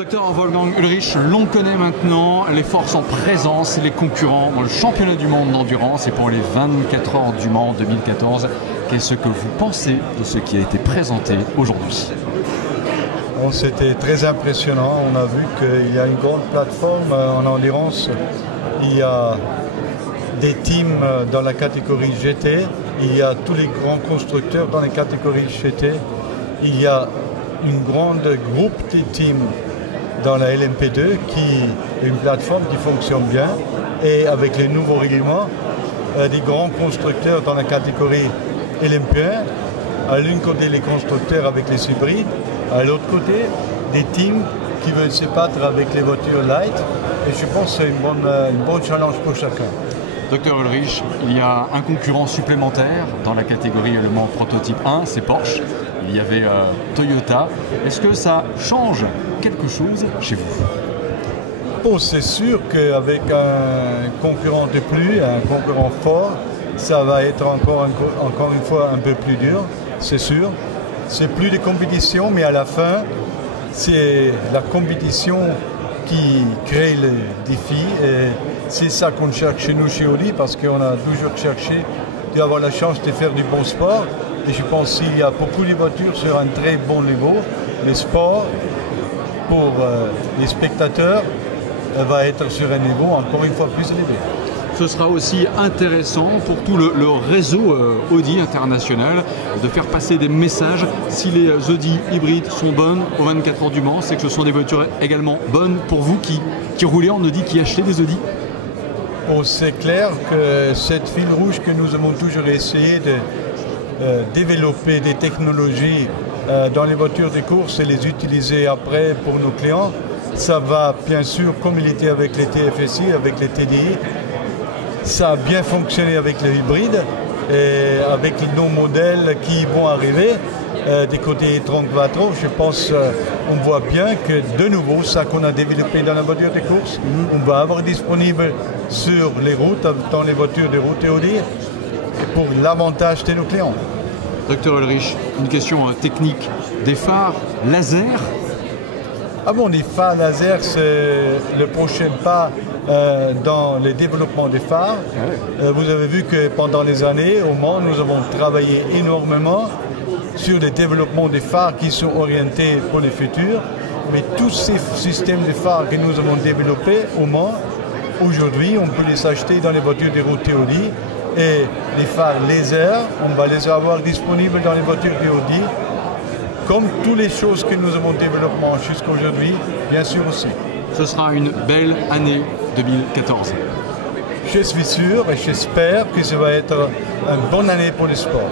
Docteur Wolfgang Ullrich, l'on connaît maintenant les forces en présence et les concurrents dans le championnat du monde d'endurance et pour les 24 heures du Mans 2014. Qu'est-ce que vous pensez de ce qui a été présenté aujourd'hui? C'était très impressionnant. On a vu qu'il y a une grande plateforme en endurance. Il y a des teams dans la catégorie GT. Il y a tous les grands constructeurs dans les catégories GT. Il y a une grande groupe de teams dans la LMP2 qui est une plateforme qui fonctionne bien. Et avec les nouveaux règlements, des grands constructeurs dans la catégorie LMP1. À l'une côté, les constructeurs avec les hybrides. À l'autre côté, des teams qui veulent se battre avec les voitures light. Et je pense que c'est une bonne challenge pour chacun. Docteur Ullrich, il y a un concurrent supplémentaire dans la catégorie Le Mans Prototype 1, c'est Porsche. Il y avait Toyota. Est-ce que ça change quelque chose chez vous? Bon, c'est sûr qu'avec un concurrent de plus, un concurrent fort, ça va être encore une fois un peu plus dur, c'est sûr. C'est plus de compétition, mais à la fin, c'est la compétition qui crée le défi. Et c'est ça qu'on cherche chez nous, chez Audi, parce qu'on a toujours cherché d'avoir la chance de faire du bon sport. Et je pense qu'il y a beaucoup de voitures sur un très bon niveau. Le sport, pour les spectateurs, va être sur un niveau encore une fois plus élevé. Ce sera aussi intéressant pour tout le réseau Audi international de faire passer des messages. Si les Audi hybrides sont bonnes aux 24 heures du Mans, c'est que ce sont des voitures également bonnes pour vous qui roulez en Audi, qui achetez des Audi. Bon, c'est clair que cette fil rouge que nous avons toujours essayé de développer des technologies dans les voitures de course et les utiliser après pour nos clients, ça va bien sûr, comme il était avec les TFSI, avec les TDI, ça a bien fonctionné avec les hybrides et avec nos modèles qui vont arriver des côtés 34. Je pense qu'on voit bien que de nouveau, ça qu'on a développé dans la voiture de course, on va avoir disponible sur les routes, dans les voitures de route et Audi, pour l'avantage de nos clients. Docteur Ullrich, une question technique. Des phares laser? Ah bon, les phares laser, c'est le prochain pas dans le développement des phares. Vous avez vu que pendant les années, au Mans, nous avons travaillé énormément sur le développement des phares qui sont orientés pour le futur. Mais tous ces systèmes de phares que nous avons développés au Mans, aujourd'hui, on peut les acheter dans les voitures de route Audi. Et les phares laser, on va les avoir disponibles dans les voitures de Audi. Comme toutes les choses que nous avons développées jusqu'à aujourd'hui, bien sûr aussi. Ce sera une belle année 2014. Je suis sûr et j'espère que ça va être une bonne année pour le sport.